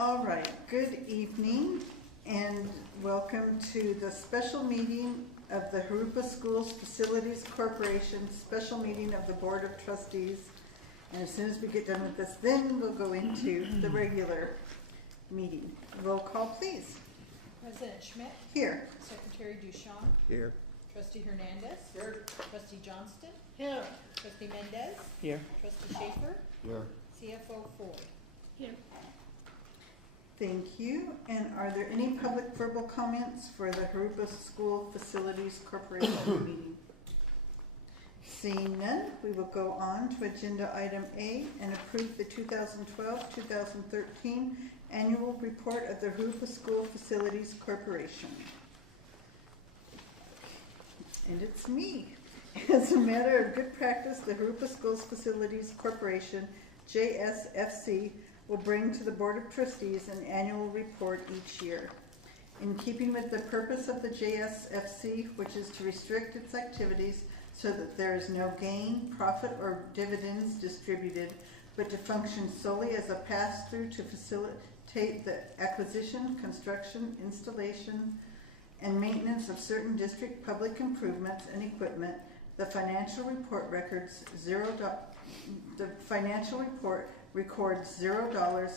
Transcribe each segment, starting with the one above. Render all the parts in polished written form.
All right, good evening and welcome to the special meeting of the Jurupa Schools Facilities Corporation, special meeting of the Board of Trustees. And as soon as we get done with this, then we'll go into the regular meeting. Roll call, please. President Schmidt. Here. Secretary Duchamp. Here. Trustee Hernandez. Here. Trustee Johnston. Here. Trustee Mendez. Here. Trustee Schaefer. Here. CFO Ford. Here. Thank you. And are there any public verbal comments for the Jurupa School Facilities Corporation meeting? Seeing none, we will go on to agenda item A and approve the 2012-2013 annual report of the Jurupa School Facilities Corporation. And it's me. As a matter of good practice, the Jurupa Schools Facilities Corporation, JSFC, will bring to the Board of Trustees an annual report each year. In keeping with the purpose of the JSFC, which is to restrict its activities so that there is no gain, profit, or dividends distributed, but to function solely as a pass-through to facilitate the acquisition, construction, installation, and maintenance of certain district public improvements and equipment, the financial report records $0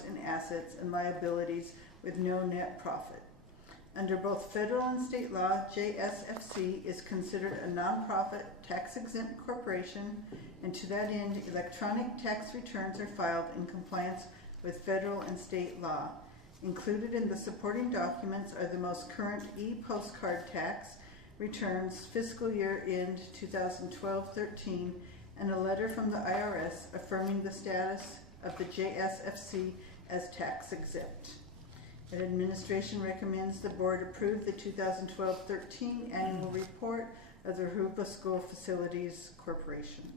in assets and liabilities with no net profit. Under both federal and state law, JSFC is considered a nonprofit, tax-exempt corporation, and to that end, electronic tax returns are filed in compliance with federal and state law. Included in the supporting documents are the most current e-postcard tax returns, fiscal year end 2012-13, and a letter from the IRS affirming the status of the JSFC as tax exempt. And administration recommends the board approve the 2012-13 annual report of the Jurupa School Facilities Corporation.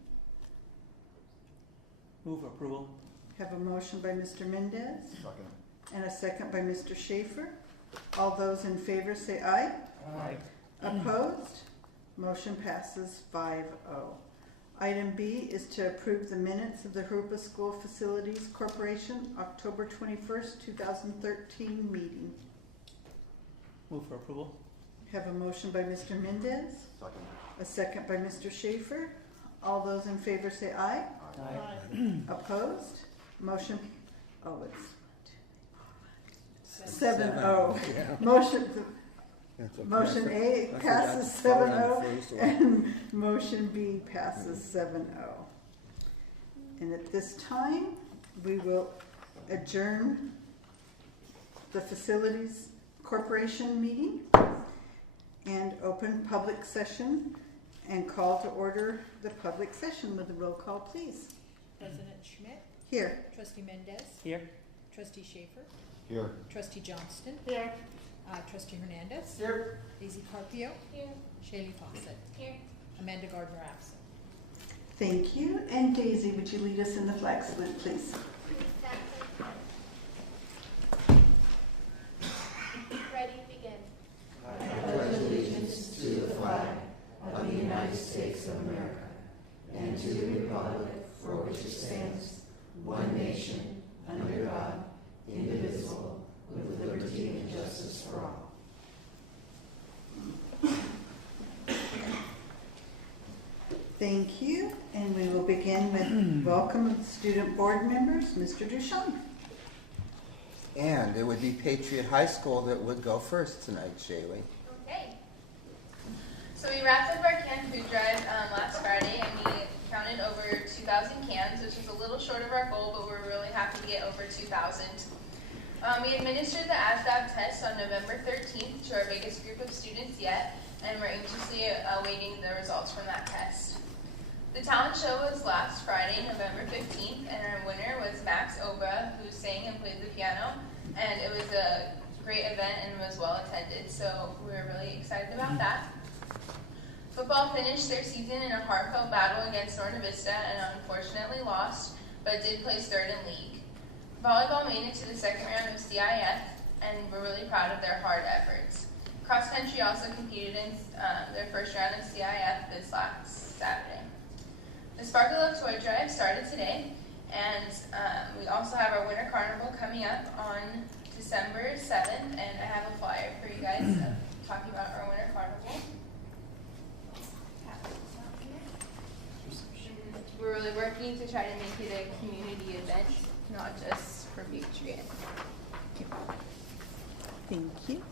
Move approval. Have a motion by Mr. Mendez. Second. And a second by Mr. Schaefer. All those in favor say aye. Aye. Opposed? Motion passes 5-0. Item B is to approve the minutes of the Jurupa School Facilities Corporation, October 21st, 2013 meeting. Move for approval. Have a motion by Mr. Mendez. Second. A second by Mr. Schaefer. All those in favor say aye. Aye. Opposed? Motion, it's 7-0. Yeah. Motion A passes 7-0 and motion B passes 7-0. And at this time, we will adjourn the Facilities Corporation meeting and open public session and call to order the public session with a roll call, please. President Schmidt. Here. Trustee Mendez. Here. Trustee Schaefer. Here. Trustee Johnston. Here. Trustee Hernandez. Here. Daisy Carpio. Here. Shaylee Fawcett. Here. Amanda Gardner absent. Thank you. And Daisy, would you lead us in the flag salute, please? Ready, begin. I pledge allegiance to the flag of the United States of America and to the republic for which it stands, one nation, under God, indivisible, with liberty and justice for all. Thank you. And we will begin with welcome of the student board members, Mr. Duchamp. And it would be Patriot High School that would go first tonight, Shaylee. Okay. So we wrapped up our canned food drive last Friday, and we counted over 2,000 cans, which is a little short of our goal, but we're really happy to get over 2,000. We administered the ASVAB test on November 13th to our biggest group of students yet, and we're anxiously awaiting the results from that test. The talent show was last Friday, November 15th, and our winner was Max Oba, who sang and played the piano, and it was a great event and was well attended, so we were really excited about that. Football finished their season in a heartfelt battle against Norte Vista and unfortunately lost, but did place third in league. Volleyball made it to the second round of CIF, and we're really proud of their hard efforts. Cross country also competed in their first round of CIF this last Saturday. The Sparkle of Toy Drive started today, And we also have our Winter Carnival coming up on December 7th, and I have a flyer for you guys talking about our Winter Carnival. We're really working to try to make it a community event, not just for Patriot. Thank you.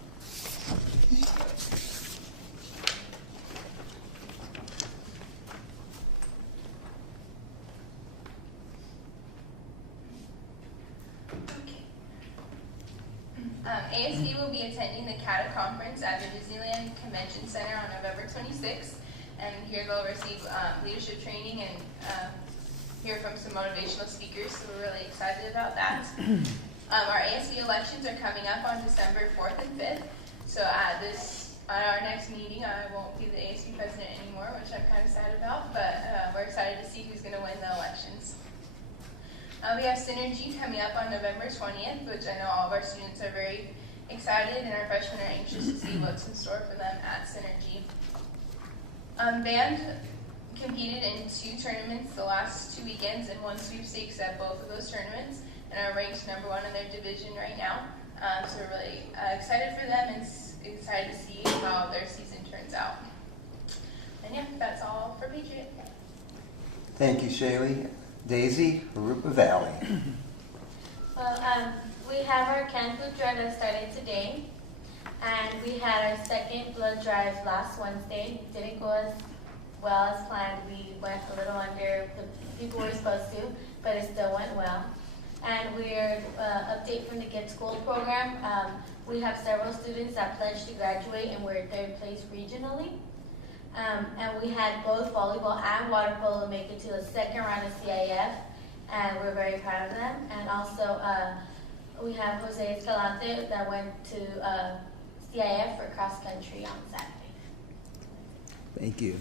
ASB will be attending the CATA conference at the Disneyland Convention Center on November 26th, and here they'll receive leadership training and hear from some motivational speakers, so we're really excited about that. Our ASB elections are coming up on December 4th and 5th, so at our next meeting, I won't be the ASB president anymore, which I'm kind of sad about, but we're excited to see who's going to win the elections. We have Synergy coming up on November 20th, which I know all of our students are very excited, and our freshmen are anxious to see what's in store for them at Synergy. Band competed in 2 tournaments the last 2 weekends and won sweepstakes at both of those tournaments, and are ranked number 1 in their division right now. So we're really excited for them and excited to see how their season turns out. And yeah, that's all for Patriot. Thank you, Shaylee. Daisy, Jurupa Valley. Well, we have our canned food drive that started today, and we had our second blood drive last Wednesday. It didn't go as well as planned. We went a little under the people we were supposed to, but it still went well. And we're update from the Get School program. We have several students that pledged to graduate, and we're 3rd place regionally. And we had both volleyball and water polo make it to the 2nd round of CIF, and we're very proud of them. And also, we have Jose Escalante that went to CIF for cross country on Saturday. Thank you.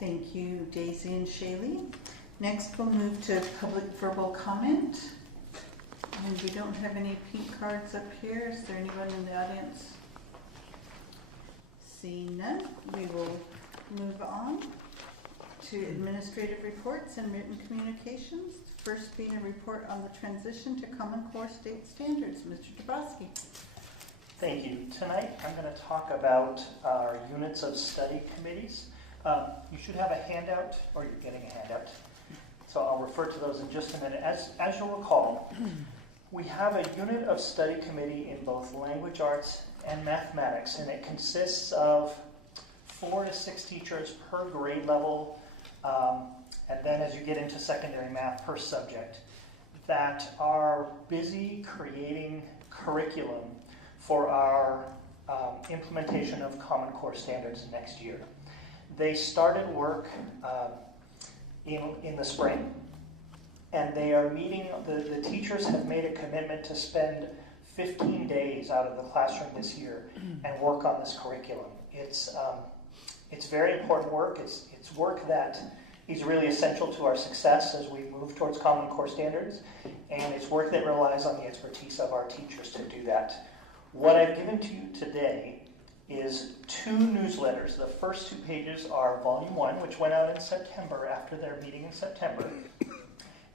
Thank you, Daisy and Shaylee. Next, we'll move to public verbal comment. And we don't have any pink cards up here. Is there anyone in the audience? Seeing none, we will move on to administrative reports and written communications. First being a report on the transition to Common Core state standards. Mr. Dabrowski. Thank you. Tonight I'm going to talk about our units of study committees. You should have a handout, or you're getting a handout, so I'll refer to those in just a minute. As you'll recall, we have a unit of study committee in both language arts and mathematics, and it consists of 4 to 6 teachers per grade level, and then as you get into secondary math per subject, that are busy creating curriculum for our implementation of Common Core standards next year. They started work in the spring, and they are meeting, the teachers have made a commitment to spend 15 days out of the classroom this year and work on this curriculum. It's very important work. It's work that is really essential to our success as we move towards Common Core standards, and it's work that relies on the expertise of our teachers to do that. What I've given to you today is 2 newsletters. The first 2 pages are Volume 1, which went out in September after their meeting in September.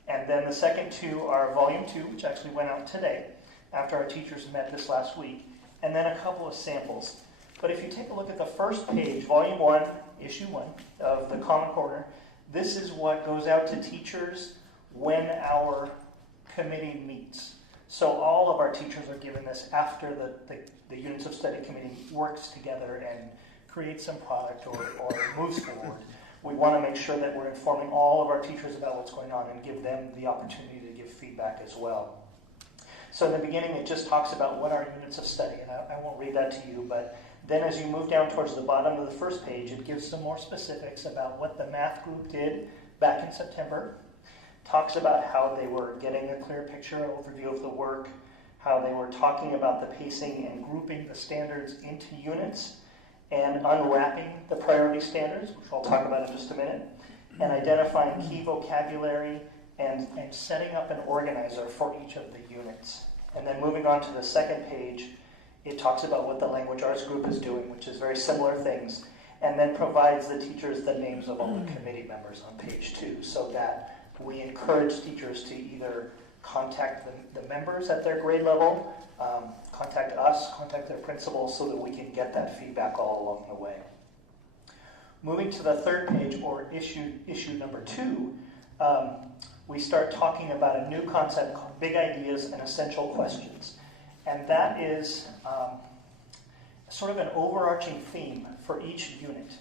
And then the second 2 are Volume 2, which actually went out today after our teachers met this last week, and then a couple of samples. But if you take a look at the first page, Volume 1, Issue 1 of the Common Core, this is what goes out to teachers when our committee meets. So all of our teachers are given this after the Units of Study Committee works together and creates some product or moves forward. We want to make sure that we're informing all of our teachers about what's going on and give them the opportunity to give feedback as well. So in the beginning, it just talks about what are units of study, and I won't read that to you, but then as you move down towards the bottom of the first page, it gives some more specifics about what the math group did back in September. Talks about how they were getting a clear picture, overview of the work, how they were talking about the pacing and grouping the standards into units, and unwrapping the priority standards, which I'll talk about in just a minute, and identifying key vocabulary and setting up an organizer for each of the units. And then moving on to the second page, it talks about what the language arts group is doing, which is very similar things, and then provides the teachers the names of all the committee members on page 2, so that we encourage teachers to either contact the members at their grade level, contact us, contact their principals, so that we can get that feedback all along the way. Moving to the third page, or issue number 2, we start talking about a new concept called Big Ideas and Essential Questions. And that is sort of an overarching theme for each unit.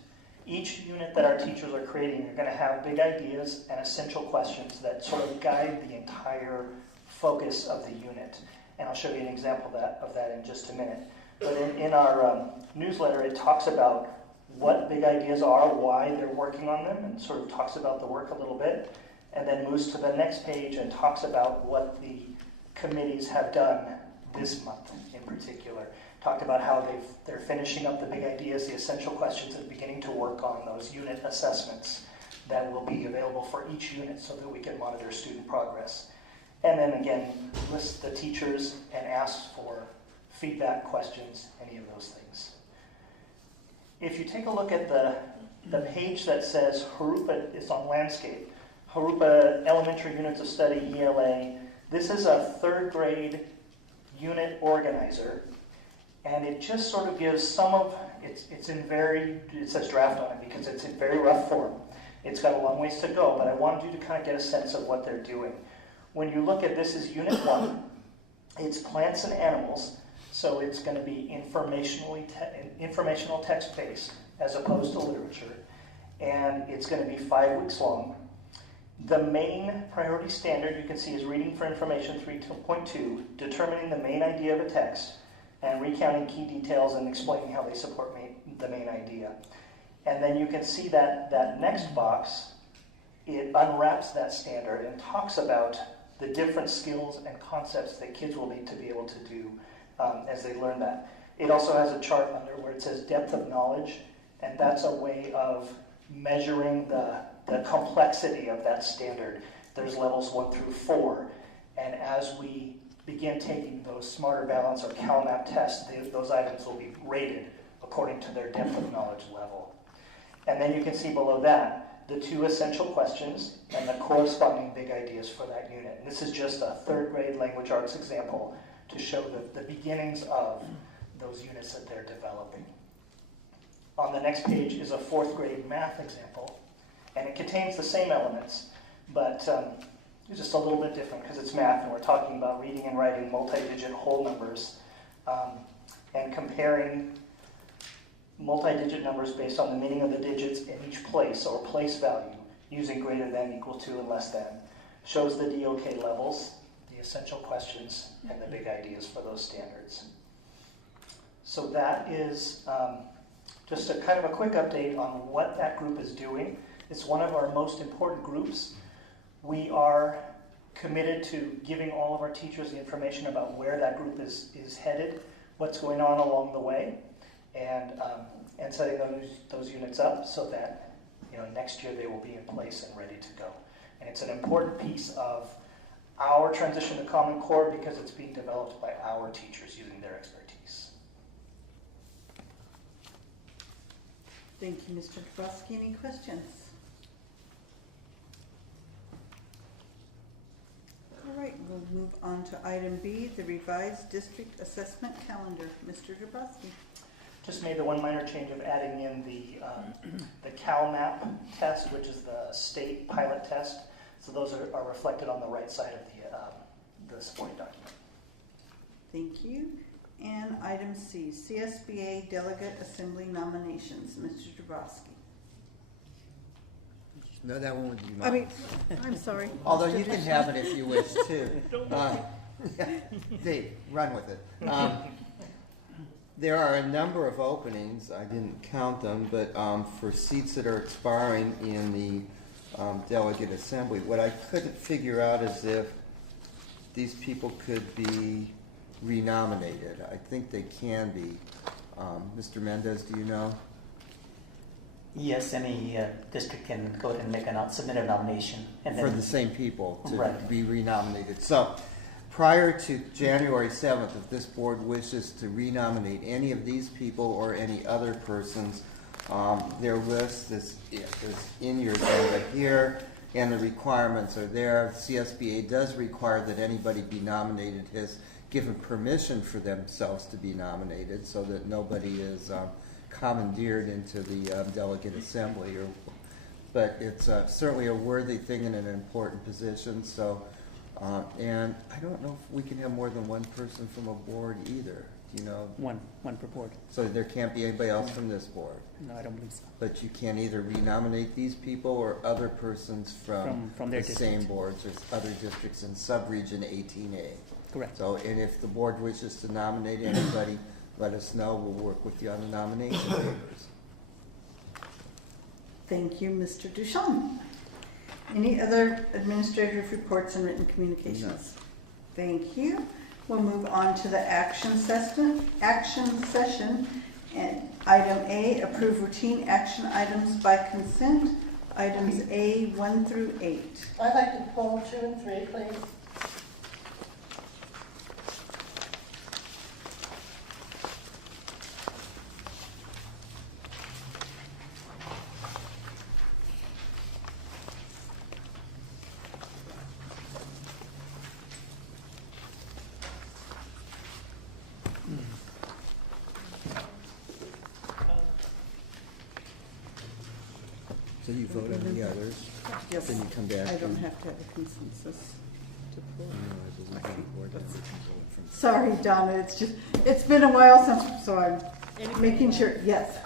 Each unit that our teachers are creating are going to have big ideas and essential questions that sort of guide the entire focus of the unit. And I'll show you an example of that in just a minute. But in our newsletter, it talks about what big ideas are, why they're working on them, and sort of talks about the work a little bit, and then moves to the next page and talks about what the committees have done this month in particular. Talked about how they're finishing up the big ideas, the essential questions, and beginning to work on those unit assessments that will be available for each unit so that we can monitor student progress. And then again, list the teachers and ask for feedback, questions, any of those things. If you take a look at the page that says Jurupa is on landscape, Jurupa Elementary Units of Study, ELA, this is a 3rd grade unit organizer, and it just sort of gives some of, it says draft on it because it's in very rough form. It's got a long ways to go, but I wanted you to kind of get a sense of what they're doing. When you look at this is Unit 1, it's plants and animals, so it's going to be informational text-based as opposed to literature, and it's going to be 5 weeks long. The main priority standard you can see is reading for information 3.2, determining the main idea of a text, and recounting key details and explaining how they support the main idea. And then you can see that next box, it unwraps that standard and talks about the different skills and concepts that kids will need to be able to do as they learn that. It also has a chart under where it says depth of knowledge, and that's a way of measuring the complexity of that standard. There's levels 1 through 4, and as we begin taking those Smarter Balance or CalMAP tests, those items will be rated according to their depth of knowledge level. And then you can see below that the 2 essential questions and the corresponding big ideas for that unit. And this is just a 3rd grade language arts example to show the beginnings of those units that they're developing. On the next page is a 4th grade math example, and it contains the same elements, but it's just a little bit different because it's math, and we're talking about reading and writing multi-digit whole numbers and comparing multi-digit numbers based on the meaning of the digits in each place or place value using greater than, equal to, and less than. Shows the DOK levels, the essential questions, and the big ideas for those standards. So that is just a kind of a quick update on what that group is doing. It's one of our most important groups. We are committed to giving all of our teachers the information about where that group is headed, what's going on along the way, and setting those units up so that next year they will be in place and ready to go. And it's an important piece of our transition to Common Core because it's being developed by our teachers using their expertise. Thank you, Mr. Dubowski. Any questions? All right, we'll move on to item B, the revised district assessment calendar. Mr. Dubowski. Just made the one minor change of adding in the CalMAP test, which is the state pilot test. So those are reflected on the right side of the supporting document. Thank you. And item C, CSBA delegate assembly nominations. Mr. Dubowski. No, that one would be mine. I'm sorry. Although you can have it if you wish too. Dave, run with it. There are a number of openings, I didn't count them, but for seats that are expiring in the delegate assembly. What I couldn't figure out is if these people could be renominated. I think they can be. Mr. Mendez, do you know? Yes, any district can go ahead and submit a nomination. And for then, the same people to right. be renominated. So prior to January 7th, if this board wishes to renominate any of these people or any other persons, their list is in your agenda here. and the requirements are there. CSBA does require that anybody be nominated has given permission for themselves to be nominated, so that nobody is commandeered into the delegate assembly. But it's certainly a worthy thing and an important position. So, and I don't know if we can have more than one person from a board either. You know, One per board. so there can't be anybody else from this board. No, I don't believe so. But you can either renominate these people or other persons from their the same district. boards or other districts in sub-region 18A. Correct. So, and if the board wishes to nominate anybody, let us know. We'll work with you on the nomination papers. Thank you, Mr. Duchamp. Any other administrative reports and written communications? No. Thank you. We'll move on to the action session. And item A, approve routine action items by consent. Items A 1 through 8. I'd like to pull 2 and 3, please. So you vote on the others, Yes, then you come back. I don't and- have to have a consensus to pull. No, I believe the board members can vote from- Sorry, Donna, it's been a while since, so I'm making sure, yes.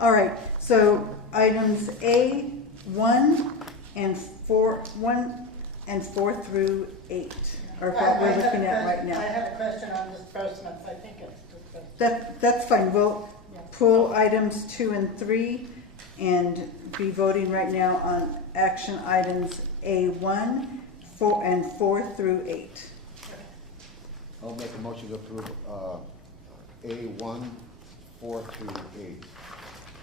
All right, so items A, 1 and 4 through 8 are what we're looking at right I now. had a question on disbursements. I think it's disbursement. That's fine, we'll Yeah. pull items 2 and 3 and be voting right now on action items A1, 4 and 4 through 8. I'll make a motion to approve A1, 4 through 8.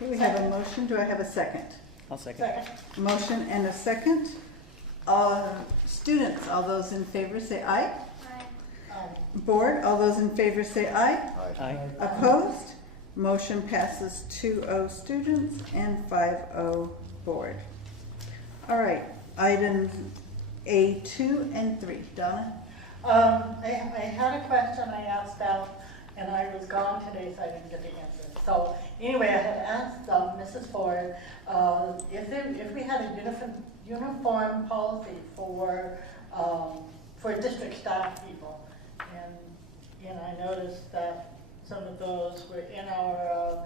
Okay, we have a motion, do I have a second? I'll second. Second. Motion and a second. Students, all those in favor say aye. Board, all those in favor say aye. Aye. Opposed? Motion passes 2-0 students and 5-0 board. All right, items A2 and 3. Donna? I had a question I asked out, and I was gone today, so I didn't get the answer. So anyway, I had asked Mrs. Ford if we had a uniform policy for district staff people, and I noticed that some of those were in our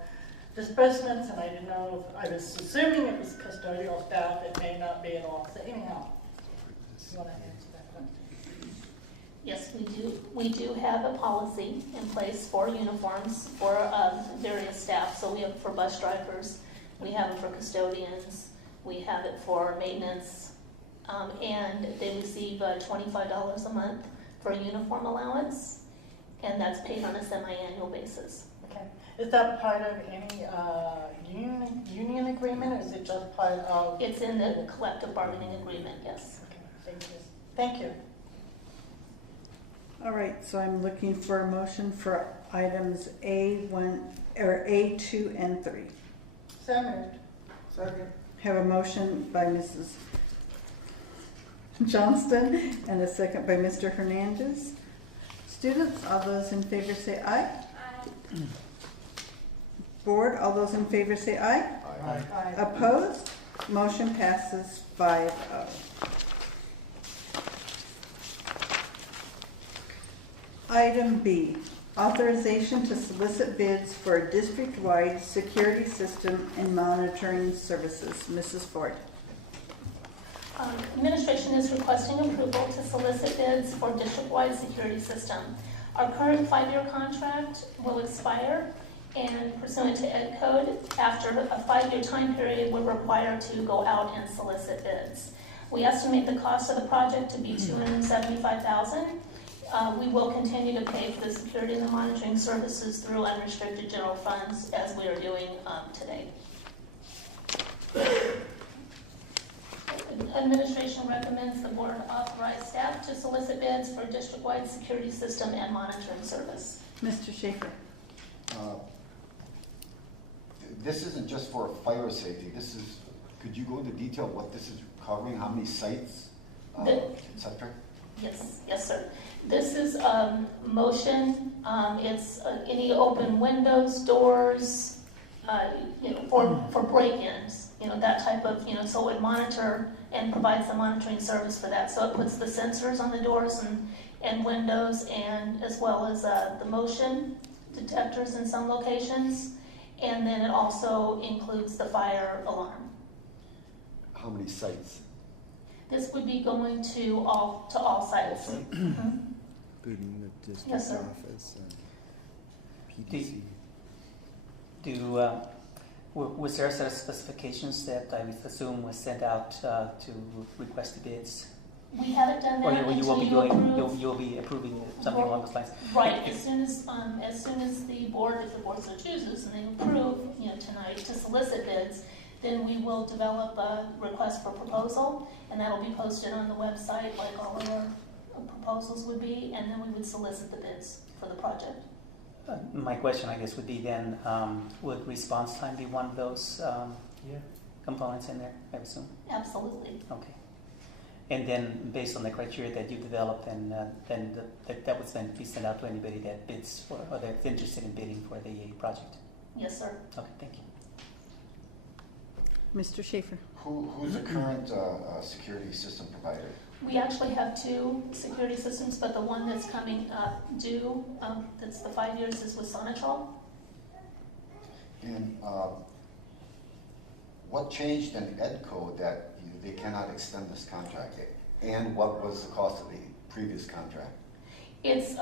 disbursements, and I didn't know if, I was assuming it was custodial staff. It may not be at all. So anyhow, you want to answer that question? Yes, we do. We do have a policy in place for uniforms for various staff. So we have it for bus drivers, we have it for custodians, we have it for maintenance, and they receive $25 a month for a uniform allowance, and that's paid on a semi-annual basis. Okay. Is that part of any union agreement, or is it just part of? It's in the collective bargaining agreement, yes. Okay, thank you. Thank you. All right, so I'm looking for a motion for items A1 or A2 and 3. So moved. Second. Have a motion by Mrs. Johnston and a second by Mr. Hernandez. Students, all those in favor say aye. Aye. Board, all those in favor say aye. Aye. Opposed? Motion passes 5-0. Item B, authorization to solicit bids for a district-wide security system and monitoring services. Mrs. Ford. Administration is requesting approval to solicit bids for district-wide security system. Our current 5-year contract will expire, and pursuant to Ed Code, after a 5-year time period, we're required to go out and solicit bids. We estimate the cost of the project to be $275,000. We will continue to pay for the security and the monitoring services through unrestricted general funds, as we are doing today. Administration recommends the board authorize staff to solicit bids for district-wide security system and monitoring service. Mr. Schaefer. This isn't just for fire safety. This is Could you go into detail what this is covering, how many sites, et cetera? Yes, sir. This is motion. It's any open windows, doors, for break-ins. That type of, so it would monitor and provides the monitoring service for that. So it puts the sensors on the doors and windows, and as well as the motion detectors in some locations. And then it also includes the fire alarm. How many sites? This would be going to all sites. Mhm. Including the district Yes, sir. office and PDC. Was there a set of specifications that I would assume was sent out to request the bids? We haven't done that Or you will until be you doing, approve. you'll be approving something along those lines? Right, as soon as the board, if the board so chooses, and they approve, tonight to solicit bids, then we will develop a request for proposal, and that'll be posted on the website like all of our proposals would be, and then we would solicit the bids for the project. My question, I guess, would be then, would response time be one of those components in there, I assume? Absolutely. Okay. And then, based on the criteria that you developed, then that would then be sent out to anybody that bids for, or that's interested in bidding for the project? Yes, sir. Okay, thank you. Mr. Schaefer. Who's the current security system provider? We actually have 2 security systems, but the one that's coming up due, that's the 5 years, is with Sonatrol. And what changed in Ed Code that they cannot extend this contract? And what was the cost of the previous contract? It's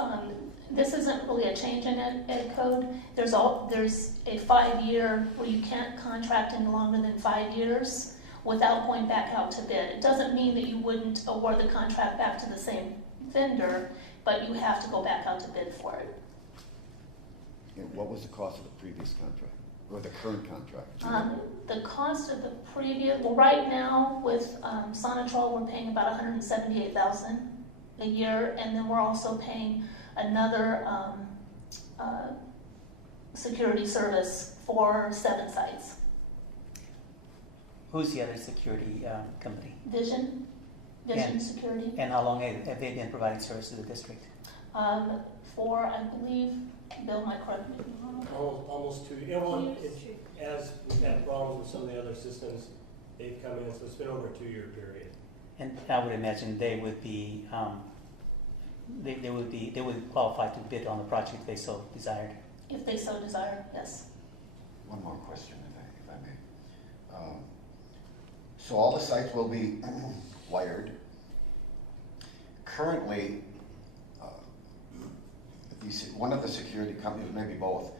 this isn't really a change in Ed Code. There's a 5-year where you can't contract in longer than 5 years without going back out to bid. It doesn't mean that you wouldn't award the contract back to the same vendor, but you have to go back out to bid for it. And what was the cost of the previous contract, or the current contract? The cost of the previous, well, right now with Sonatrol, we're paying about $178,000 a year, and then we're also paying another security service for 7 sites. Who's the other security company? Vision And- Security. And how long have they been providing service to the district? For, I believe, Bill might correct me. Almost 2 years. As we've had problems with some of the other systems, they've come in, so it's been over a 2-year period. And I would imagine they would be, they would qualify to bid on the project if they so desired. If they so desire, yes. One more question, if I may. So all the sites will be wired. Currently, one of the security companies, maybe both,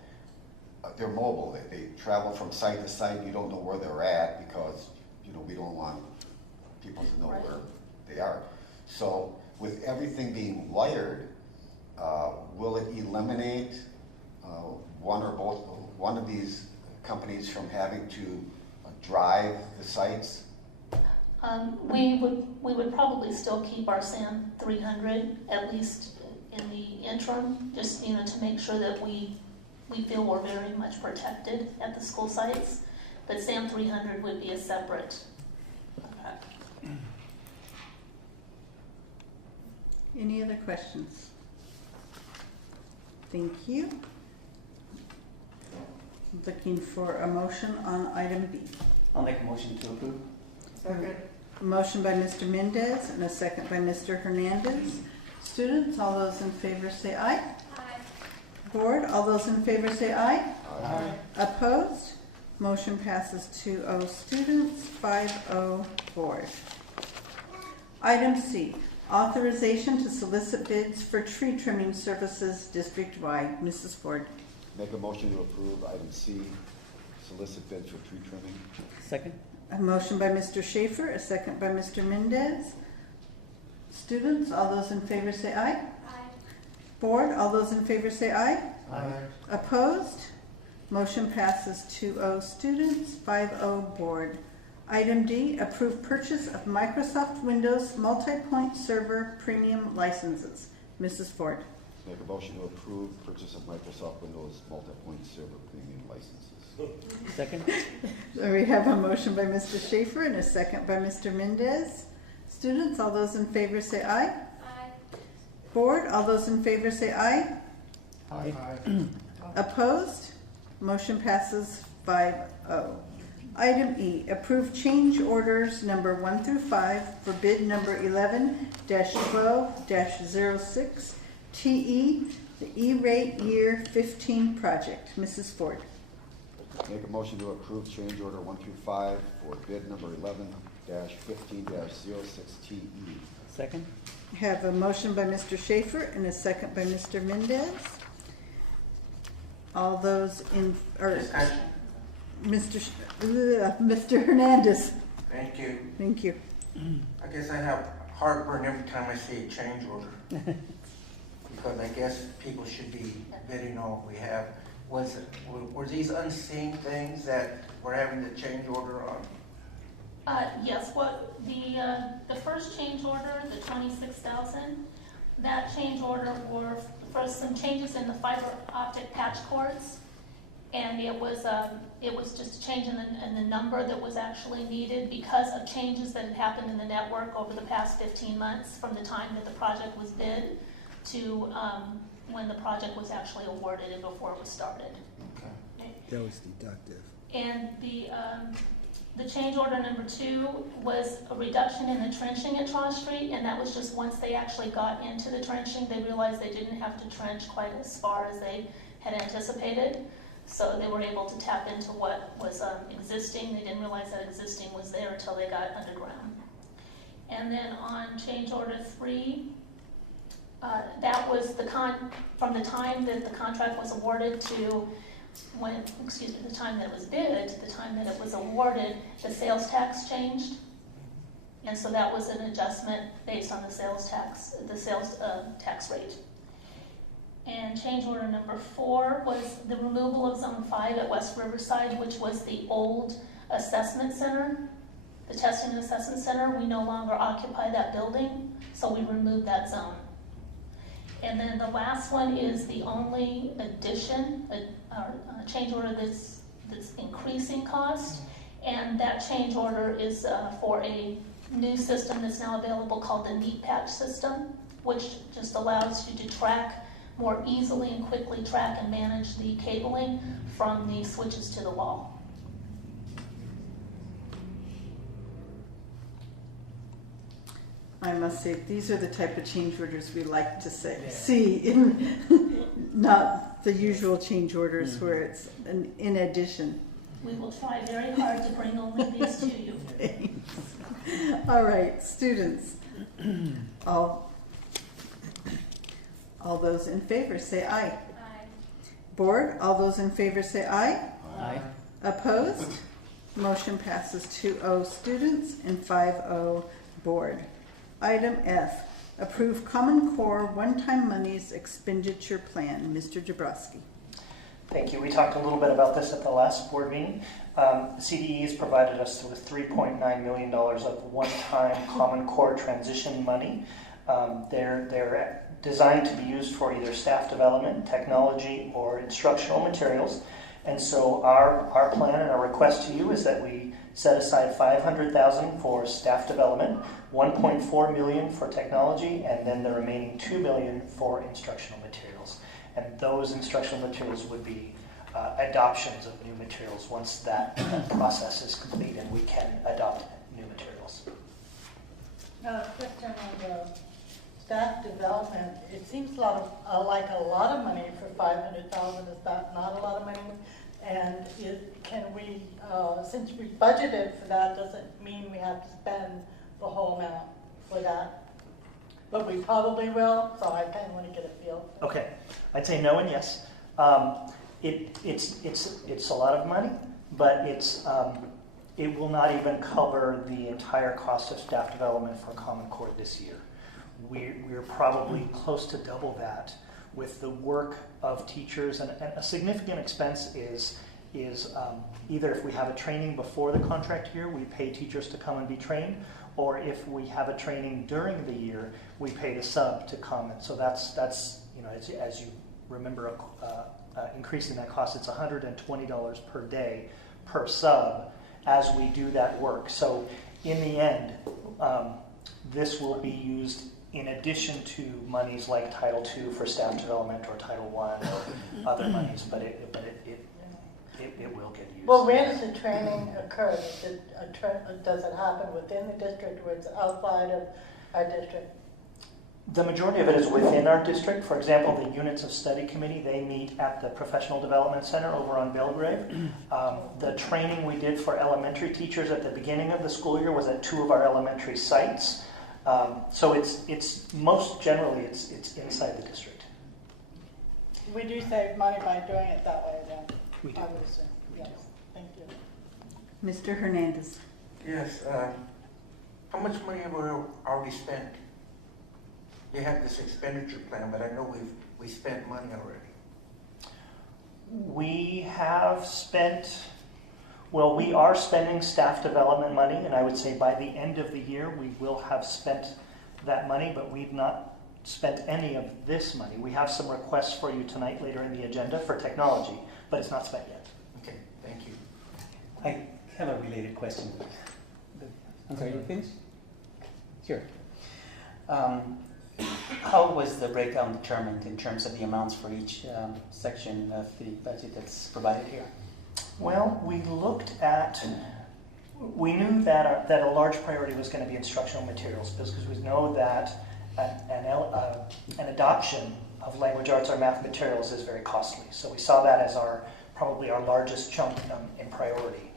they're mobile. They travel from site to site. You don't know where they're at because we don't want people to know where they are. So with everything being wired, will it eliminate one of these companies from having to drive the sites? We would probably still keep our SAM 300 at least in the interim, just to make sure that we feel we're very much protected at the school sites. But SAM 300 would be a separate. Any other questions? Thank you. Looking for a motion on item B. I'll make a motion to approve. Second. A motion by Mr. Mendez and a second by Mr. Hernandez. Students, all those in favor say aye. Aye. Board, all those in favor say aye. Aye. Opposed? Motion passes 2-0 students, 5-0 board. Item C, authorization to solicit bids for tree trimming services district-wide. Mrs. Ford. Make a motion to approve item C, solicit bids for tree trimming. Second. A motion by Mr. Schaefer, a second by Mr. Mendez. Students, all those in favor say aye. Aye. Board, all those in favor say aye. Aye. Opposed? Motion passes 2-0 students, 5-0 board. Item D, approve purchase of Microsoft Windows multi-point server premium licenses. Mrs. Ford. Make a motion to approve purchase of Microsoft Windows multi-point server premium licenses. Second? So we have a motion by Mr. Schaefer and a second by Mr. Mendez. Students, all those in favor say aye. Aye. Board, all those in favor say aye. Aye. Opposed? Motion passes 5-0. Item E, approve change orders number 1 through 5 for bid number 11-12-06 TE, the E-rate year 15 project. Mrs. Ford. Make a motion to approve change order 1 through 5 for bid number 11-15-06 TE. Second? Have a motion by Mr. Schaefer and a second by Mr. Mendez. All those in, or Mr. Hernandez. Thank you. Thank you. I guess I have heartburn every time I see a change order. Because I guess people should be bidding on what we have. Were these unseen things that we're having to change order on? Yes, what the first change order, the 26,000, that change order were for some changes in the fiber optic patch cords, and it was just a change in the number that was actually needed because of changes that had happened in the network over the past 15 months from the time that the project was bid to when the project was actually awarded and before it was started. Okay. That was deductive. And the change order number 2 was a reduction in the trenching at Trosh Street, and that was just once they actually got into the trenching, they realized they didn't have to trench quite as far as they had anticipated. So they were able to tap into what was existing. They didn't realize that existing was there until they got underground. And then on change order 3, that was from the time that the contract was awarded to the time that it was bid to the time that it was awarded, the sales tax changed. And so that was an adjustment based on the sales tax rate. And change order number 4 was the removal of Zone 5 at West Riverside, which was the old assessment center, the testing and assessment center. We no longer occupy that building, so we removed that zone. And then the last one is the only addition, change order that's increasing cost, and that change order is for a new system that's now available called the Neat Patch system, which just allows you to track more easily and quickly track and manage the cabling from the switches to the wall. I must say, these are the type of change orders we like to see in not the usual change orders where it's in addition. We will try very hard to bring only these to you. Thanks. All right, students. All those in favor say aye. Aye. Board, all those in favor say aye. Aye. Opposed? Motion passes 2-0 students and 5-0 board. Item F, approve Common Core one-time monies expenditure plan. Mr. Jabrowski. Thank you. We talked a little bit about this at the last board meeting. CDE has provided us with $3.9 million of one-time Common Core transition money. They're designed to be used for either staff development, technology, or instructional materials. And so our plan and our request to you is that we set aside $500,000 for staff development, $1.4 million for technology, and then the remaining $2 million for instructional materials. And those instructional materials would be adoptions of new materials once that process is complete and we can adopt new materials. Question on the staff development. It seems like a lot of money for $500,000. Is that not a lot of money? And can we, since we budgeted for that, doesn't mean we have to spend the whole amount for that. But we probably will, so I kind of want to get a feel. Okay, I'd say no and yes. It's a lot of money, but it will not even cover the entire cost of staff development for Common Core this year. We're probably close to double that with the work of teachers, and a significant expense is either if we have a training before the contract year, we pay teachers to come and be trained, or if we have a training during the year, we pay the sub to come. And so that's As you remember, increasing that cost, it's $120 per day per sub as we do that work. So in the end, this will be used in addition to monies like Title II for staff development or Title I or other monies, but it will get used. Well, where does the training occur? Does it happen within the district or it's outside of our district? The majority of it is within our district. For example, the Units of Study Committee, they meet at the Professional Development Center over on Belgrave. The training we did for elementary teachers at the beginning of the school year was at 2 of our elementary sites. So it's most generally it's inside the district. We do save money by doing it that way then. We do. Obviously, yes. Thank you. Mr. Hernandez. Yes, how much money have we already spent? You have this expenditure plan, but I know we spent money already. We have spent, well, we are spending staff development money, and I would say by the end of the year we will have spent that money, but we've not spent any of this money. We have some requests for you tonight later in the agenda for technology, but it's not spent yet. Okay, thank you. I have a related question. I'm sorry, you finished? Sure. How was the breakdown determined in terms of the amounts for each section of the budget that's provided here? Well, we knew that that a large priority was going to be instructional materials because we know that an adoption of language arts or math materials is very costly. So we saw that as probably our largest chunk in priority.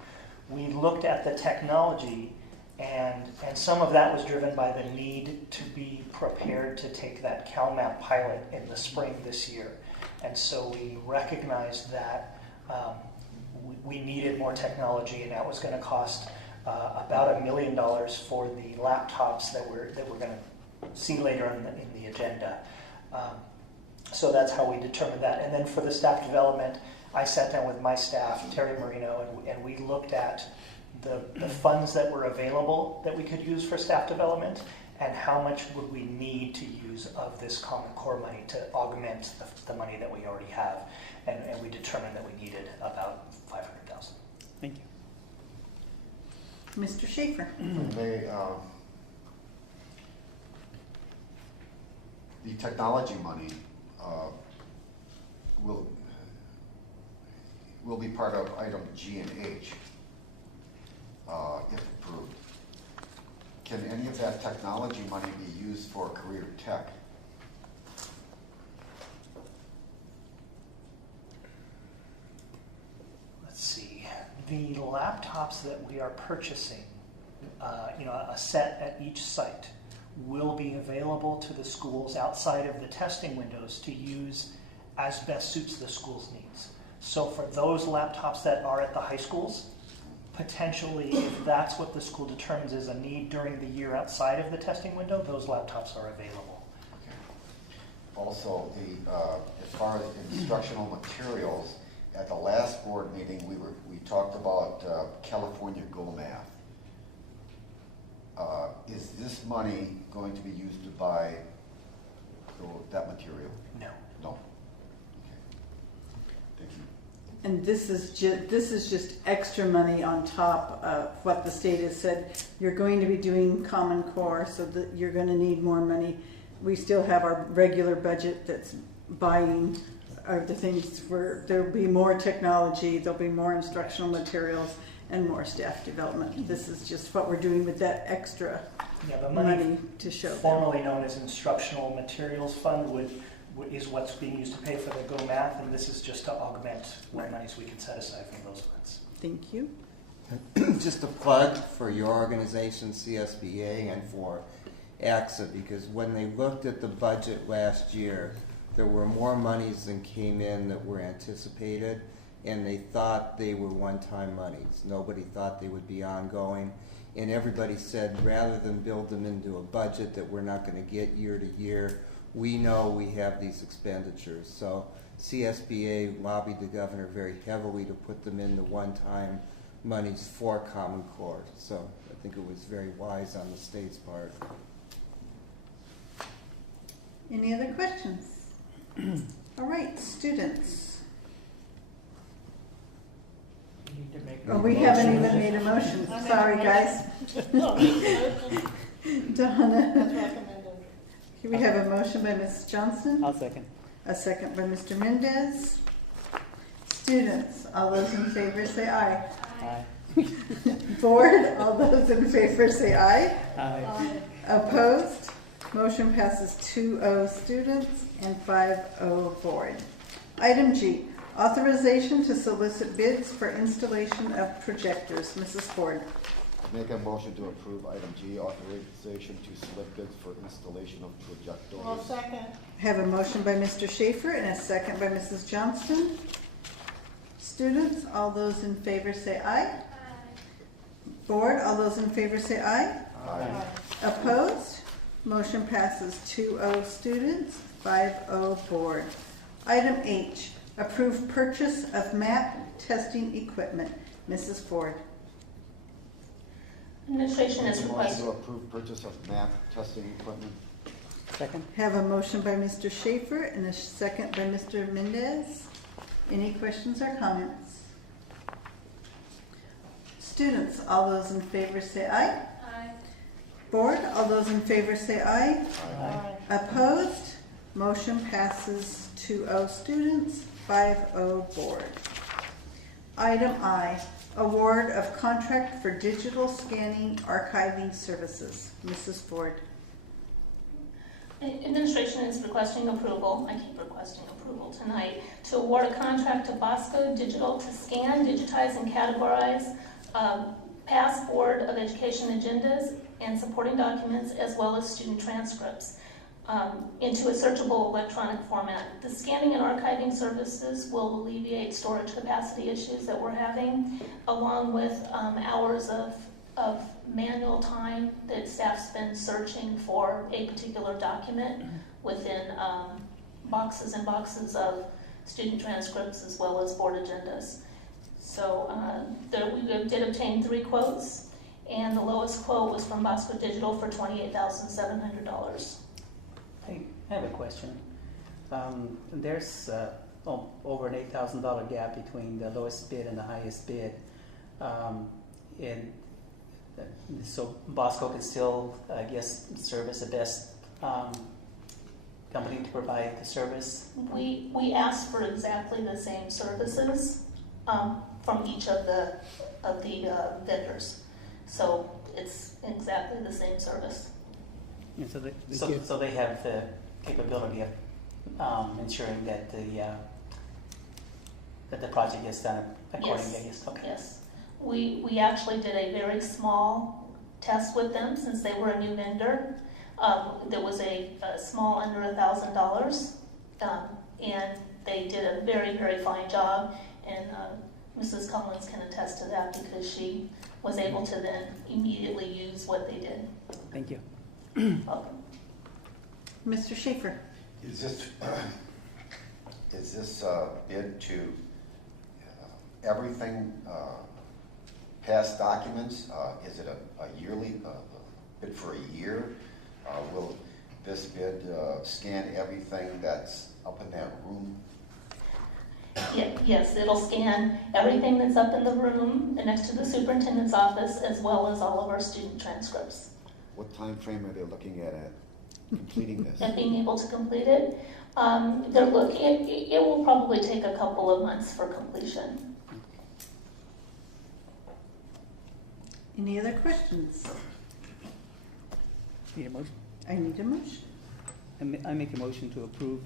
We looked at the technology, and some of that was driven by the need to be prepared to take that CalMap pilot in the spring this year. And so we recognized that we needed more technology, and that was going to cost about $1 million for the laptops that we're going to see later in the agenda. So that's how we determined that. And then for the staff development, I sat down with my staff, Terry Marino, and we looked at the funds that were available that we could use for staff development and how much would we need to use of this Common Core money to augment the money that we already have. And we determined that we needed about $500,000. Thank you. Mr. Schaefer. The technology money will be part of item G and H, if approved. Can any of that technology money be used for career tech? Let's see. The laptops that we are purchasing, a set at each site, will be available to the schools outside of the testing windows to use as best suits the school's needs. So for those laptops that are at the high schools, potentially if that's what the school determines is a need during the year outside of the testing window, those laptops are available. Okay. Also, as far as instructional materials, at the last board meeting we talked about California Go Math. Is this money going to be used to buy that material? No. No. Okay. Thank you. And this is just extra money on top of what the state has said. You're going to be doing Common Core, so that you're going to need more money. We still have our regular budget that's buying the things where there'll be more technology, there'll be more instructional materials, and more staff development. This is just what we're doing with that extra The money to show. Formerly known as Instructional Materials Fund is what's being used to pay for the Go Math, and this is just to augment what monies we can set aside from those funds. Thank you. Just a plug for your organization, CSBA, and for AXA, because when they looked at the budget last year, there were more monies than came in that were anticipated, and they thought they were one-time monies. Nobody thought they would be ongoing, and everybody said rather than build them into a budget that we're not going to get year to year, we know we have these expenditures. So CSBA lobbied the governor very heavily to put them in the one-time monies for Common Core. So I think it was very wise on the state's part. Any other questions? All right, students. You need to make Oh, a we motion. haven't even made a motion. I made a Sorry, motion. guys. Donna. That's recommended. Here we have a motion by Ms. Johnson, I'll second. a second by Mr. Mendez. Students, all those in favor say aye. Aye. Board, all those in favor say aye. Aye. Opposed? Motion passes 2-0 students and 5-0 board. Item G, authorization to solicit bids for installation of projectors. Mrs. Ford. Make a motion to approve item G, authorization to select bids for installation of projectors. Well, second. Have a motion by Mr. Schaefer and a second by Mrs. Johnston. Students, all those in favor say aye. Board, all those in favor say aye. Aye. Opposed? Motion passes 2-0 students, 5-0 board. Item H, approve purchase of map testing equipment. Mrs. Ford. Administration is Make a motion requesting. to approve purchase of map testing equipment. Second. Have a motion by Mr. Schaefer and a second by Mr. Mendez. Any questions or comments? Students, all those in favor say aye. Aye. Board, all those in favor say aye. Aye. Opposed? Motion passes 2-0 students, 5-0 board. Item I, award of contract for digital scanning archiving services. Mrs. Ford. Administration is requesting approval, I keep requesting approval tonight, to award a contract to Bosco Digital to scan, digitize, and categorize past Board of Education agendas and supporting documents as well as student transcripts into a searchable electronic format. The scanning and archiving services will alleviate storage capacity issues that we're having, along with hours of manual time that staff spend searching for a particular document within boxes and boxes of student transcripts as well as board agendas. So we did obtain 3 quotes, and the lowest quote was from Bosco Digital for $28,700. I have a question. There's over an $8,000 gap between the lowest bid and the highest bid. So Bosco can still, I guess, serve as the best company to provide the service. We asked for exactly the same services from each of the vendors. So it's exactly the same service. And so they have the capability of ensuring that the project gets done accordingly. Yes. Okay. Yes. We actually did a very small test with them since they were a new vendor. There was a small under $1,000, and they did a very, very fine job. And Mrs. Collins can attest to that because she was able to then immediately use what they did. Thank you. Welcome. Mr. Schaefer. Is this bid to everything, past documents? Is it a yearly bid for a year? Will this bid scan everything that's up in that room? Yes, it'll scan everything that's up in the room next to the superintendent's office as well as all of our student transcripts. What time frame are they looking at completing this? And being able to complete it, they're looking. It will probably take a couple of months for completion. Any other questions? Need a motion? I need a motion. I make a motion to approve.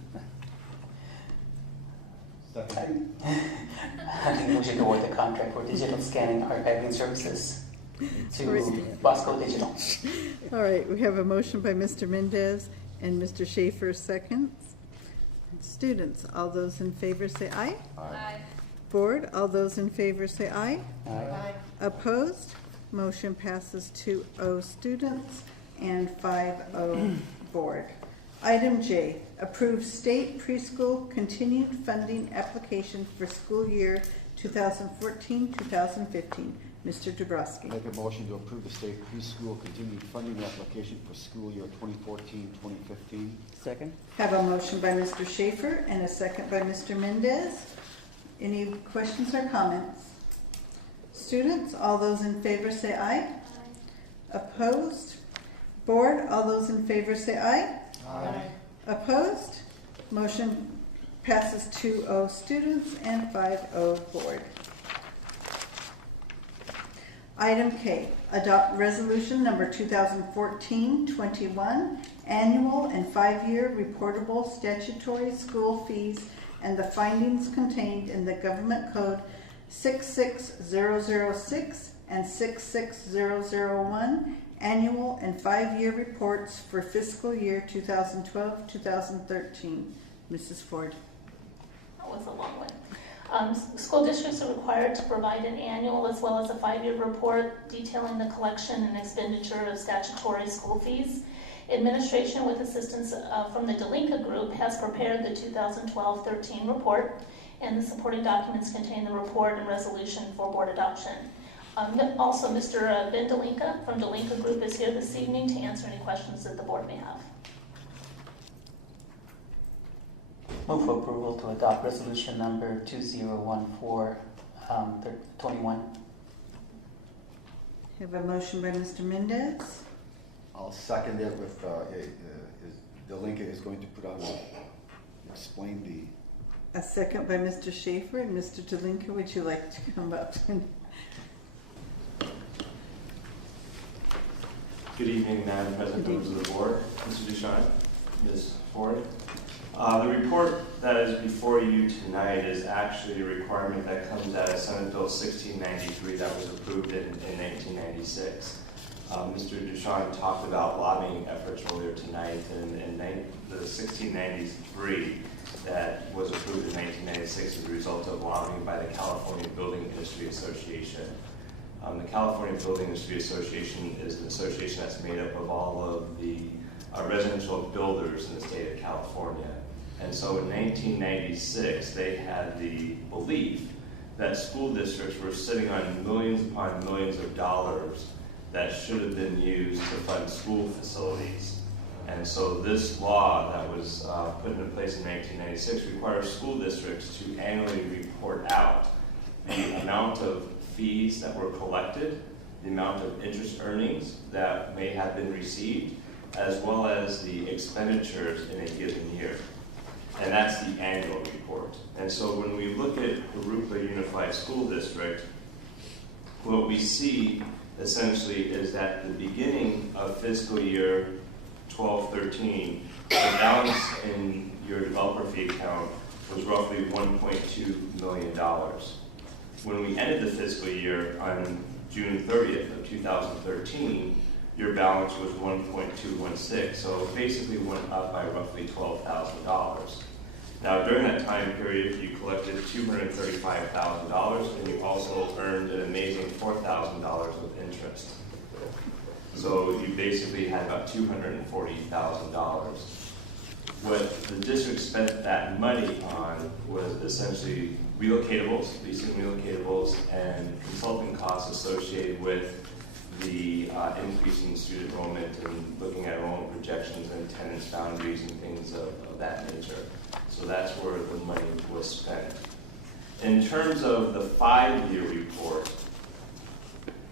Second. I make a motion to award the contract for digital scanning archiving services to Bosco Digital. All right, we have a motion by Mr. Mendez and Mr. Schaefer seconds. Students, all those in favor say aye. Aye. Board, all those in favor say aye. Aye. Opposed? Motion passes 2-0 students and 5-0 board. Item J, approve state preschool continued funding application for school year 2014-2015. Mr. Dubrasky. Make a motion to approve the state preschool continued funding application for school year 2014-2015. Second? Have a motion by Mr. Schaefer and a second by Mr. Mendez. Any questions or comments? Students, all those in favor say aye. Opposed? Board, all those in favor say aye. Aye. Opposed? Motion passes 2-0 students and 5-0 board. Item K, adopt resolution number 2014-21, annual and 5-year reportable statutory school fees and the findings contained in the Government Code 66006 and 66001, annual and 5-year reports for fiscal year 2012-2013. Mrs. Ford. That was a long one. School districts are required to provide an annual as well as a 5-year report detailing the collection and expenditure of statutory school fees. Administration, with assistance from the Delinka Group, has prepared the 2012-13 report, and the supporting documents contain the report and resolution for board adoption. Also, Mr. Ben Delinka from Delinka Group is here this evening to answer any questions that the board may have. Move for approval to adopt resolution number 2014-21. Have a motion by Mr. Mendez. I'll second it with, Delinka is going to put on explain A second by Mr. Schaefer. And Mr. Delinka, would you like to come up? Good evening, Madam President, members of the board, Mr. Ducharme, Ms. Ford. The report that is before you tonight is actually a requirement that comes out of Senate Bill 1693 that was approved in 1996. Mr. Ducharme talked about lobbying efforts earlier tonight, and the 1693 that was approved in 1996 is a result of lobbying by the California Building Industry Association. The California Building Industry Association is an association that's made up of all of the residential builders in the state of California. And so in 1996, they had the belief that school districts were sitting on millions upon millions of dollars that should have been used to fund school facilities. And so this law that was put into place in 1996 requires school districts to annually report out the amount of fees that were collected, the amount of interest earnings that may have been received, as well as the expenditures in a given year. And that's the annual report. And so when we look at Jurupa Unified School District, what we see essentially is that the beginning of fiscal year 12-13, the balance in your developer fee account was roughly $1.2 million. When we ended the fiscal year on June 30th of 2013, your balance was 1.216, so it basically went up by roughly $12,000. Now, during that time period, you collected $235,000, and you also earned an amazing $4,000 of interest. So you basically had about $240,000. What the district spent that money on was essentially relocatables, leasing relocatables, and consulting costs associated with the increasing student enrollment and looking at enrollment projections and attendance boundaries and things of that nature. So that's where the money was spent. In terms of the 5-year report,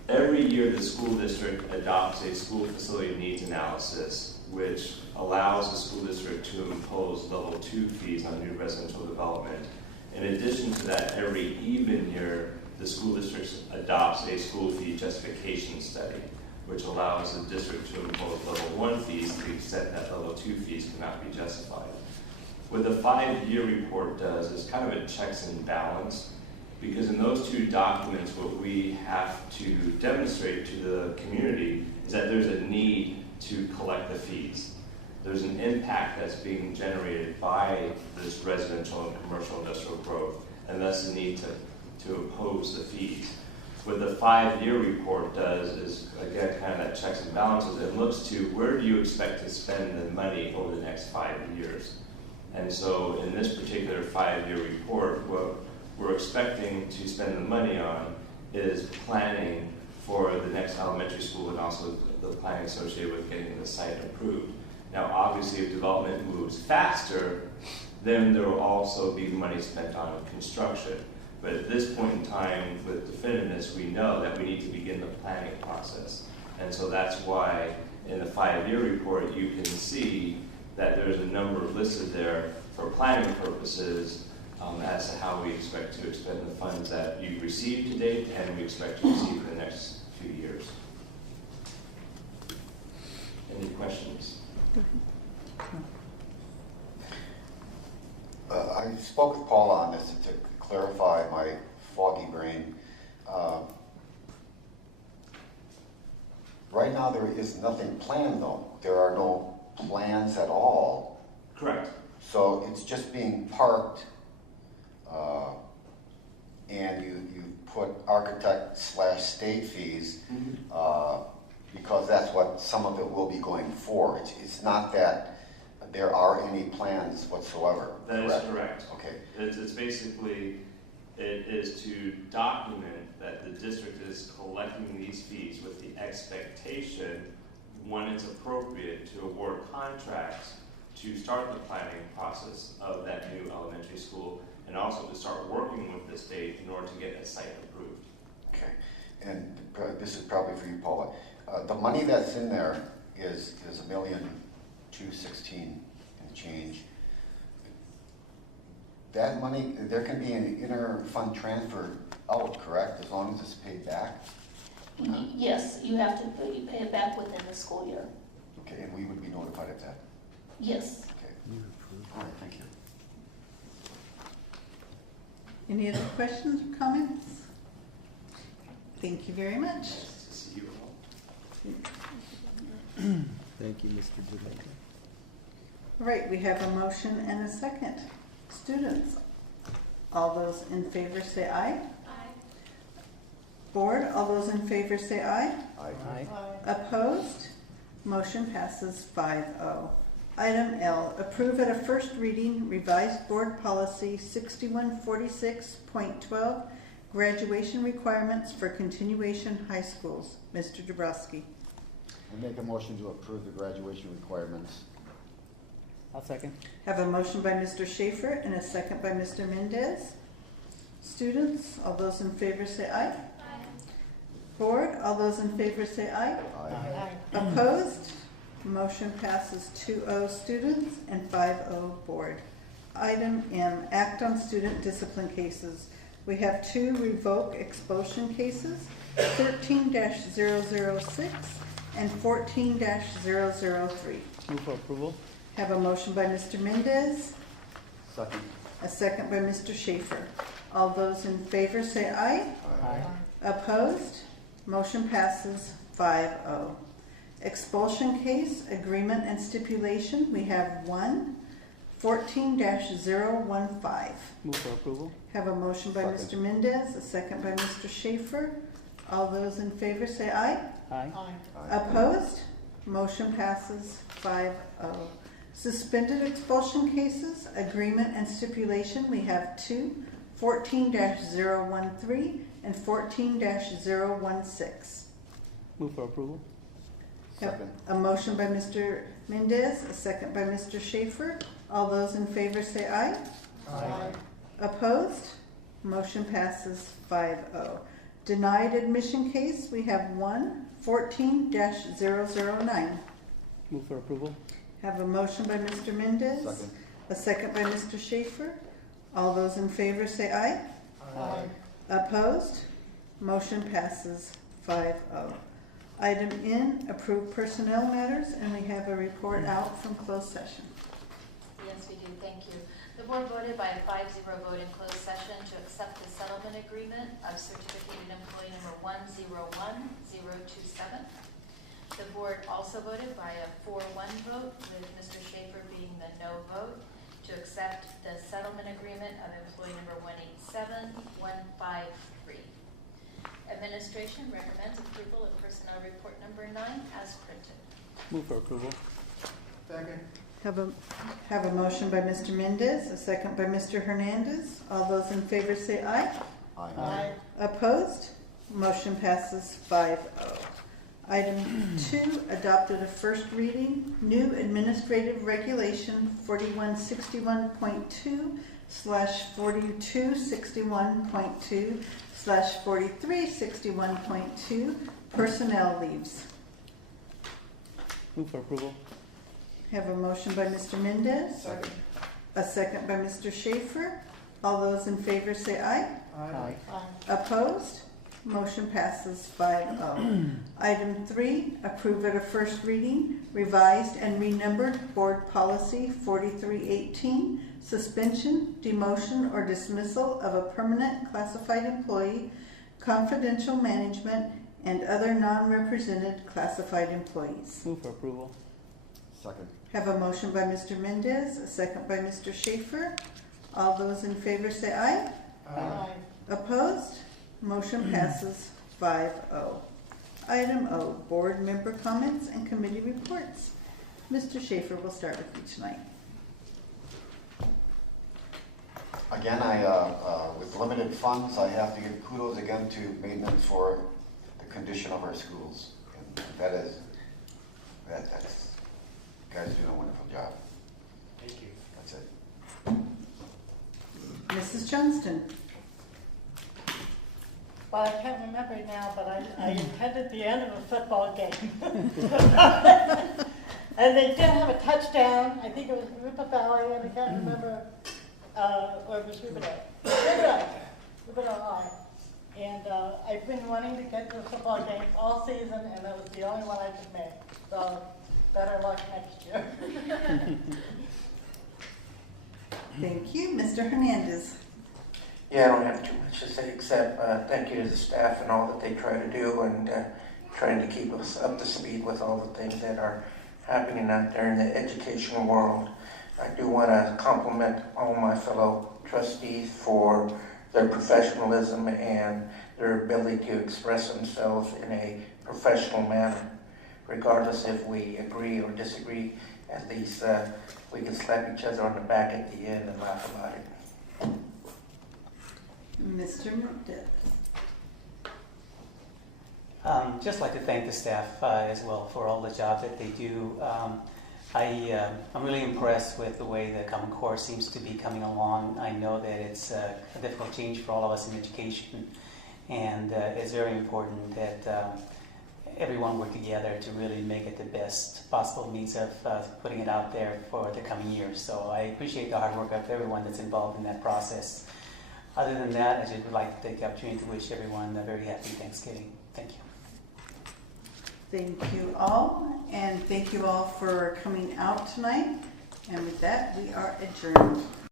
every year the school district adopts a school facility needs analysis, which allows the school district to impose level 2 fees on new residential development. In addition to that, every even year, the school district adopts a school fee justification study, which allows the district to impose level 1 fees to the extent that level 2 fees cannot be justified. What the 5-year report does is kind of a checks and balance, because in those two documents, what we have to demonstrate to the community is that there's a need to collect the fees. There's an impact that's being generated by this residential and commercial industrial growth, and thus the need to impose the fees. What the 5-year report does is, again, kind of that checks and balances. It looks to where do you expect to spend the money over the next 5 years. And so in this particular 5-year report, what we're expecting to spend the money on is planning for the next elementary school and also the planning associated with getting the site approved. Now, obviously, if development moves faster, then there will also be money spent on construction. But at this point in time, with definitiveness, we know that we need to begin the planning process. And so that's why in the 5-year report, you can see that there's a number listed there for planning purposes as to how we expect to expend the funds that you've received to date and we expect to receive for the next few years. Any questions? I spoke with Paula on this to clarify my foggy brain. Right now there is nothing planned though. There are no plans at all. Correct. So it's just being parked and you put architect/state fees because that's what some of it will be going for. It's not that there are any plans whatsoever. That is correct. Okay. It's basically, it is to document that the district is collecting these fees with the expectation, when it's appropriate, to award contracts to start the planning process of that new elementary school and also to start working with the state in order to get a site approved. Okay. And this is probably for you, Paula. The money that's in there is $1,216,000 and change. That money, there can be an inter-fund transfer out, correct? As long as it's paid back? Yes, you have to pay it back within the school year. Okay, and we would be notified of that? Yes. Okay. All right, thank you. Any other questions or comments? Thank you very much. Nice to see you all. Thank you, Mr. Jurupa. All right, we have a motion and a second. Students, all those in favor say aye. Aye. Board, all those in favor say aye. Aye. Opposed? Motion passes 5-0. Item L, approve at a first reading revised board policy 6146.12, graduation requirements for continuation high schools. Mr. Dabrowski. I make a motion to approve the graduation requirements. I'll second. Have a motion by Mr. Schaefer and a second by Mr. Mendez. Students, all those in favor say aye. Aye. Board, all those in favor say aye. Aye. Opposed? Motion passes 2-0 students and 5-0 board. Item M, act on student discipline cases. We have 2 revoke expulsion cases, 13-006 and 14-003. Move for approval. Have a motion by Mr. Mendez, Second. a second by Mr. Schaefer. All those in favor say aye. Aye. Opposed? Motion passes 5-0. Expulsion case, agreement and stipulation, we have 1, 14-015. Move for approval. Have a motion by Second. Mr. Mendez, a second by Mr. Schaefer. All those in favor say aye. Aye. Opposed? Motion passes 5-0. Suspended expulsion cases, agreement and stipulation, we have 2, 14-013 and 14-016. Move for approval. Second. A motion by Mr. Mendez, a second by Mr. Schaefer. All those in favor say aye. Aye. Opposed? Motion passes 5-0. Denied admission case, we have 1, 14-009. Move for approval. Have a motion by Mr. Mendez. Second. A second by Mr. Schaefer. All those in favor say aye. Aye. Opposed? Motion passes 5-0. Item N, approve personnel matters, and we have a report out from closed session. Yes, we do. Thank you. The board voted by a 5-0 vote in closed session to accept the settlement agreement of certificated employee number 101027. The board also voted by a 4-1 vote, with Mr. Schaefer being the no vote, to accept the settlement agreement of employee number 187153. Administration recommends approval of personnel report number 9 as printed. Move for approval. Second. Have a motion by Mr. Mendez, a second by Mr. Hernandez. All those in favor say aye. Aye. Opposed? Motion passes 5-0. Item 2, adopted a first reading, new administrative regulation 4161.2/4261.2/4361.2 personnel leaves. Move for approval. Have a motion by Mr. Mendez. Second. A second by Mr. Schaefer. All those in favor say aye. Aye. Opposed? Motion passes 5-0. Item 3, approve at a first reading, revised and renumbered Board Policy 4318, suspension, demotion, or dismissal of a permanent classified employee, confidential management, and other non-represented classified employees. Move for approval. Second. Have a motion by Mr. Mendez, a second by Mr. Schaefer. All those in favor say aye. Aye. Opposed? Motion passes 5-0. Item O, board member comments and committee reports. Mr. Schaefer will start with you tonight. Again, with limited funds, I have to give kudos again to maintenance for the condition of our schools. And that's, you guys do a wonderful job. Thank you. That's it. Mrs. Johnston. Well, I can't remember now, but I attended the end of a football game. And they did have a touchdown. I think it was Jurupa Valley, and I can't remember, or it was Riverdale. Riverdale High. And I've been wanting to get to a football game all season, and that was the only one I could make. So better luck next year. Thank you. Mr. Hernandez. Yeah, I don't have too much to say except thank you to the staff and all that they try to do and trying to keep us up to speed with all the things that are happening out there in the educational world. I do want to compliment all my fellow trustees for their professionalism and their ability to express themselves in a professional manner. Regardless if we agree or disagree, at least we can slap each other on the back at the end and laugh about it. Mr. Mendez. Just like to thank the staff as well for all the jobs that they do. I'm really impressed with the way the Common Core seems to be coming along. I know that it's a difficult change for all of us in education, and it's very important that everyone work together to really make it the best possible means of putting it out there for the coming years. So I appreciate the hard work of everyone that's involved in that process. Other than that, I just would like to take the opportunity to wish everyone a very happy Thanksgiving. Thank you. Thank you all, and thank you all for coming out tonight. And with that, we are adjourned.